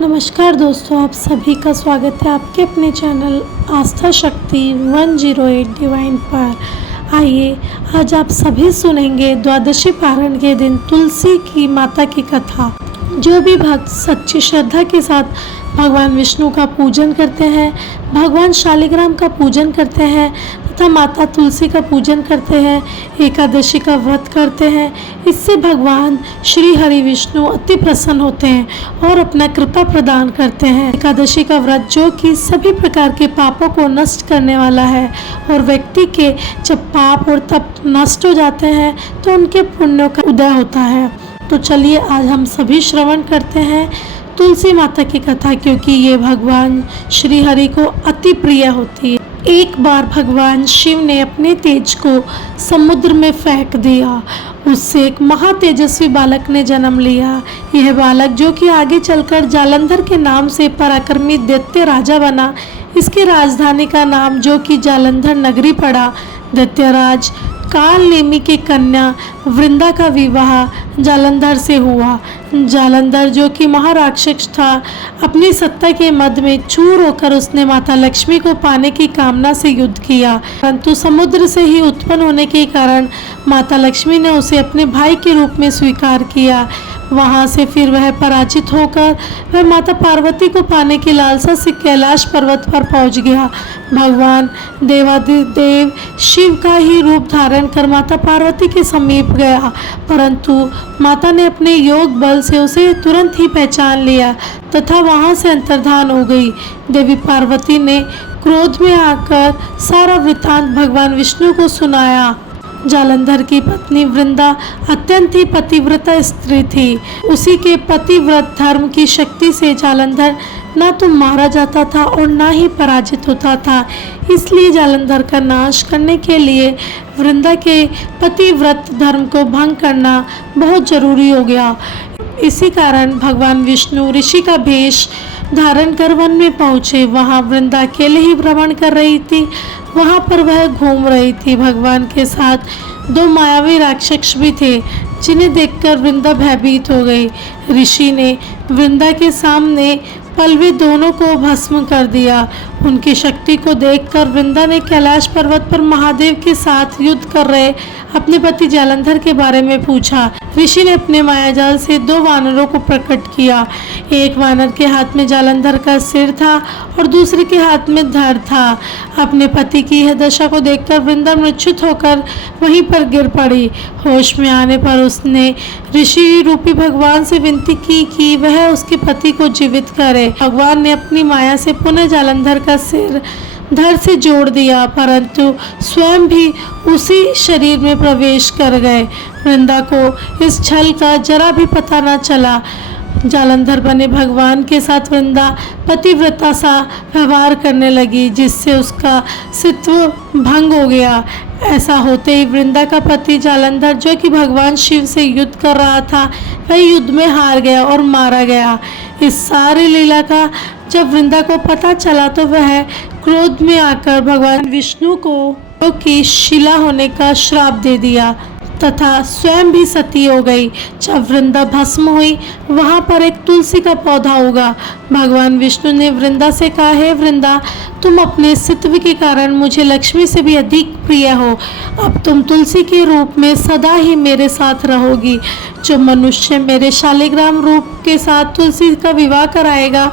नमस्कार दोस्तों, आप सभी का स्वागत है आपके अपने चैनल आस्था शक्ति 108 डिवाइन पर। आइए आज आप सभी सुनेंगे द्वादशी पारण के दिन तुलसी की माता की कथा। जो भी भक्त सच्ची श्रद्धा के साथ भगवान विष्णु का पूजन करते हैं, भगवान शालिग्राम का पूजन करते हैं तथा माता तुलसी का पूजन करते हैं, एकादशी का व्रत करते हैं, इससे भगवान श्री हरि विष्णु अति प्रसन्न होते हैं और अपना कृपा प्रदान करते हैं। एकादशी का व्रत जो कि सभी प्रकार के पापों को नष्ट करने वाला है और व्यक्ति के जब पाप और तप नष्ट हो जाते हैं तो उनके पुण्यों का उदय होता है। तो चलिए आज हम सभी श्रवण करते हैं तुलसी माता की कथा, क्योंकि ये भगवान श्री हरि को अति प्रिय होती है। एक बार भगवान शिव ने अपने तेज को समुद्र में फेंक दिया। उससे एक महातेजस्वी बालक ने जन्म लिया। यह बालक जो कि आगे चलकर जालंधर के नाम से पराक्रमी दैत्य राजा बना। इसकी राजधानी का नाम जो कि जालंधर नगरी पड़ा। दैत्यराज काल नेमी की कन्या वृंदा का विवाह जालंधर से हुआ। जालंधर जो कि महाराक्षस था, अपनी सत्ता के मद में चूर होकर उसने माता लक्ष्मी को पाने की कामना से युद्ध किया, परंतु समुद्र से ही उत्पन्न होने के कारण माता लक्ष्मी ने उसे अपने भाई के रूप में स्वीकार किया। वहां से फिर वह पराजित होकर वह माता पार्वती को पाने की लालसा से कैलाश पर्वत पर पहुंच गया। भगवान देवादिदेव शिव का ही रूप धारण कर माता पार्वती के समीप गया, परंतु माता ने अपने योग बल से उसे तुरंत ही पहचान लिया तथा वहां से अंतर्धान हो गई। देवी पार्वती ने क्रोध में आकर सारा वृत्तांत भगवान विष्णु को सुनाया। जालंधर की पत्नी वृंदा अत्यंत ही पतिव्रता स्त्री थी। उसी के पतिव्रत धर्म की शक्ति से जालंधर ना तो मारा जाता था और ना ही पराजित होता था। इसलिए जालंधर का नाश करने के लिए वृंदा के पतिव्रत धर्म को भंग करना बहुत जरूरी हो गया। इसी कारण भगवान विष्णु ऋषि का भेष धारण कर वन में पहुँचे। वहाँ वृंदा अकेले ही भ्रमण कर रही थी। वहाँ पर वह घूम रही थी। भगवान के साथ दो मायावी राक्षस भी थे, जिन्हें देखकर वृंदा भयभीत हो गई। ऋषि ने वृंदा के सामने पलवे दोनों को भस्म कर दिया। उनकी शक्ति को देखकर वृंदा ने कैलाश पर्वत पर महादेव के साथ युद्ध कर रहे अपने पति जालंधर के बारे में पूछा। ऋषि ने अपने मायाजाल से दो वानरों को प्रकट किया। एक वानर के हाथ में जालंधर का सिर था और दूसरे के हाथ में धड़ था। अपने पति की यह दशा को देखकर वृंदा मूर्छित होकर वहीं पर गिर पड़ी। होश में आने पर उसने ऋषि रूपी भगवान से विनती की कि वह उसके पति को जीवित करे। भगवान ने अपनी माया से पुनः जालंधर का सिर धड़ से जोड़ दिया, परंतु स्वयं भी उसी शरीर में प्रवेश कर गए। वृंदा को इस छल का जरा भी पता न चला। जालंधर बने भगवान के साथ वृंदा पतिव्रता सा व्यवहार करने लगी, जिससे उसका सित्व भंग हो गया। ऐसा होते ही वृंदा का पति जालंधर जो कि भगवान शिव से युद्ध कर रहा था, वह युद्ध में हार गया और मारा गया। इस सारी लीला का जब वृंदा को पता चला तो वह क्रोध में आकर भगवान विष्णु को की शिला होने का श्राप दे दिया तथा स्वयं भी सती हो गई। जब वृंदा भस्म हुई, वहाँ पर एक तुलसी का पौधा उगा। भगवान विष्णु ने वृंदा से कहा, हे वृंदा, तुम अपने सित्व के कारण मुझे लक्ष्मी से भी अधिक प्रिय हो। अब तुम तुलसी के रूप में सदा ही मेरे साथ रहोगी। जो मनुष्य मेरे शालिग्राम रूप के साथ तुलसी का विवाह कराएगा,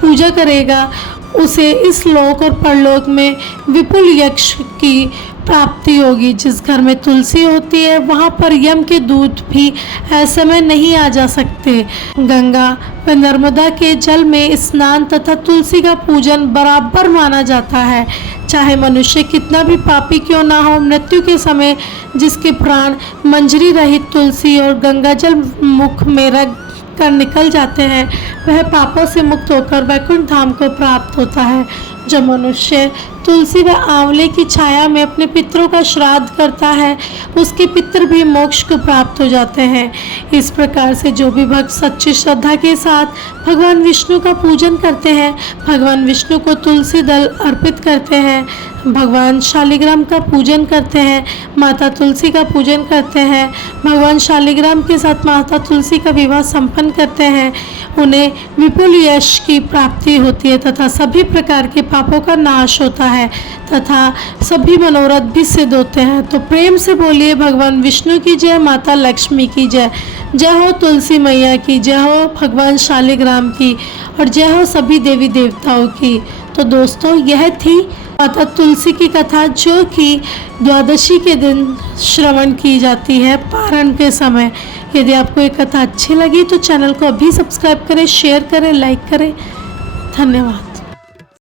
पूजा करेगा, उसे इस लोक और परलोक में विपुल यश की प्राप्ति होगी। जिस घर में तुलसी होती है वहाँ पर यम के दूत भी ऐसे में नहीं आ जा सकते। गंगा व नर्मदा के जल में स्नान तथा तुलसी का पूजन बराबर माना जाता है। चाहे मनुष्य कितना भी पापी क्यों ना हो, मृत्यु के समय जिसके प्राण मंजरी रहित तुलसी और गंगा जल मुख में रख कर निकल जाते हैं, वह पापों से मुक्त होकर वैकुंठ धाम को प्राप्त होता है। जो मनुष्य तुलसी व आंवले की छाया में अपने पितरों का श्राद्ध करता है, उसके पितर भी मोक्ष को प्राप्त हो जाते हैं। इस प्रकार से जो भी भक्त सच्ची श्रद्धा के साथ भगवान विष्णु का पूजन करते हैं, भगवान विष्णु को तुलसी दल अर्पित करते हैं, भगवान शालिग्राम का पूजन करते हैं, माता तुलसी का पूजन करते हैं, भगवान शालिग्राम के साथ माता तुलसी का विवाह संपन्न करते हैं उन्हें विपुल यश की प्राप्ति होती है तथा सभी प्रकार के पापों का नाश होता है तथा सभी मनोरथ भी सिद्ध होते हैं। तो प्रेम से बोलिए भगवान विष्णु की जय, माता लक्ष्मी की जय, जय हो तुलसी मैया की, जय हो भगवान शालिग्राम की और जय हो सभी देवी देवताओं की। तो दोस्तों, यह थी माता तुलसी की कथा, जो कि द्वादशी के दिन श्रवण की जाती है पारण के समय। यदि आपको ये कथा अच्छी लगी तो चैनल को अभी सब्सक्राइब करें, शेयर करें, लाइक करें। धन्यवाद।